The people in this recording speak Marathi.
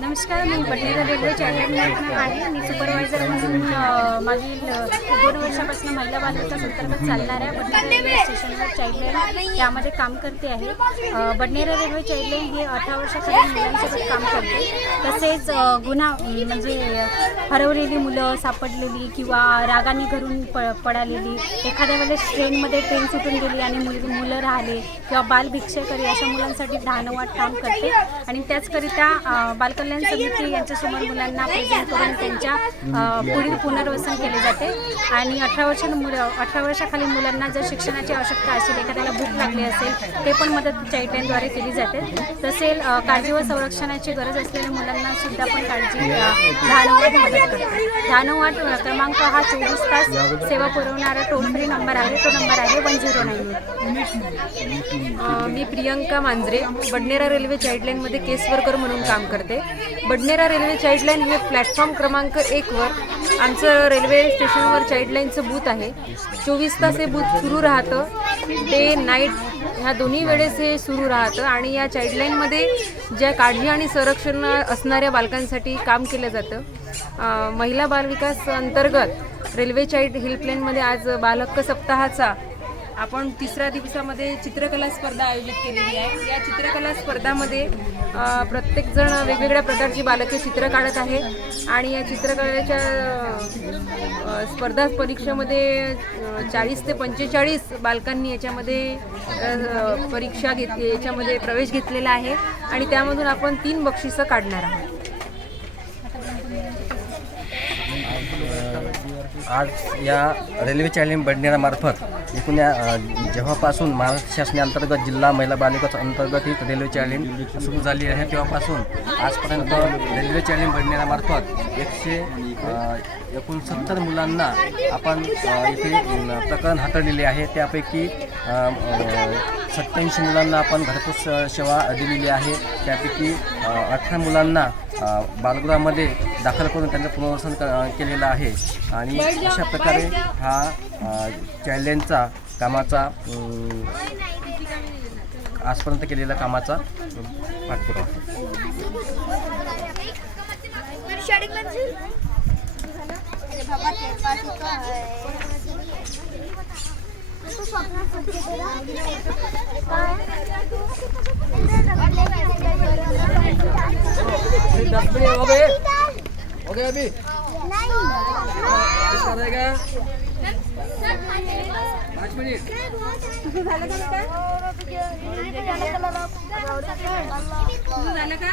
नमस्कार, मी बडनेरा रेल्वे चॅलेंजमधून आहे. मी सुपरवायझर म्हणून मागील 2 वर्षापासून महिला बालविकास अंतर्गत चालणाऱ्या बडनेरा रेल्वे स्टेशनवर चाइल्डलाईन यामध्ये काम करते आहे. बडनेरा रेल्वे चाइल्डलाईन हे 18 वर्षाखालील मुलांसोबत काम करते. तसेच गुन्हा म्हणजे हरवलेली मुलं सापडलेली किंवा रागाने घरून पडालेली, एखाद्या वेळेस ट्रेन सुटून गेली आणि मुलं राहिले किंवा बालभिक्षेकरी अशा मुलांसाठी धानवाट काम करते. आणि त्याचकरिता बालकल्याण समिती यांच्यासमोर मुलांना प्रेझेंट करून त्यांच्या पुढील पुनर्वसन केले जाते. आणि 18 वर्षाखालील मुलांना जर शिक्षणाची आवश्यकता असेल, एखाद्याला भूक लागली असेल, ते पण मदत चाइल्डलाईनद्वारे केली जाते. तसेच काळजी व संरक्षणाची गरज असलेल्या मुलांना सुद्धा पण काळजी धानवाट मदत करते. धानवाट क्रमांक हा 24 तास सेवा पुरवणारा टोल फ्री नंबर आहे. तो नंबर आहे 109. मी प्रियंका मांजरे बडनेरा रेल्वे चाइल्डलाईनमध्ये केस वर्कर म्हणून काम करते. बडनेरा रेल्वे चाइल्डलाईन हे प्लॅटफॉर्म क्रमांक 1 वर आमचं रेल्वे स्टेशनवर चाइल्डलाईनचं बूथ आहे. 24 तास हे बूथ सुरू राहतं. डे नाईट ह्या दोन्ही वेळेस हे सुरू राहतं. आणि या चाइल्डलाईनमध्ये ज्या काळजी आणि संरक्षण असणाऱ्या बालकांसाठी काम केलं जातं. महिला बालविकास अंतर्गत रेल्वे चाइल्ड हेल्पलाईनमध्ये आज बालहक्क सप्ताहाचा आपण 3ऱ्या दिवसामध्ये चित्रकला स्पर्धा आयोजित केलेली आहे. या चित्रकला स्पर्धामध्ये प्रत्येकजण वेगवेगळ्या प्रकारची बालके चित्र काढत आहे. आणि या चित्रकलेच्या स्पर्धा परीक्षेमध्ये 40 ते 45 बालकांनी याच्यामध्ये याच्यामध्ये प्रवेश घेतलेला आहे. आणि त्यामधून आपण 3 बक्षिसं काढणार आहोत. आज या रेल्वे चाइल्डलाईन बडनेरामार्फत एकूण जेव्हापासून महाराष्ट्र शासनाअंतर्गत जिल्हा महिला बालविकास अंतर्गत ही रेल्वे चाइल्डलाईन सुरू झाली आहे, तेव्हापासून आजपर्यंत रेल्वे चाइल्डलाईन बडनेरामार्फत 169 मुलांना आपण इथे प्रकरण हाताळलेले आहे. त्यापैकी 87 मुलांना आपण घरपोच सेवा दिलेली आहे. त्यापैकी 18 मुलांना बालगृहामध्ये दाखल करून त्यांचं पुनर्वसन केलेलं आहे. आणि अशा प्रकारे हा चाइल्डलाईनचा कामाचा आजपर्यंत केलेल्या कामाचा पाठपुरावा. हो गया अभी रहेगा 5 मिनट. झालं का?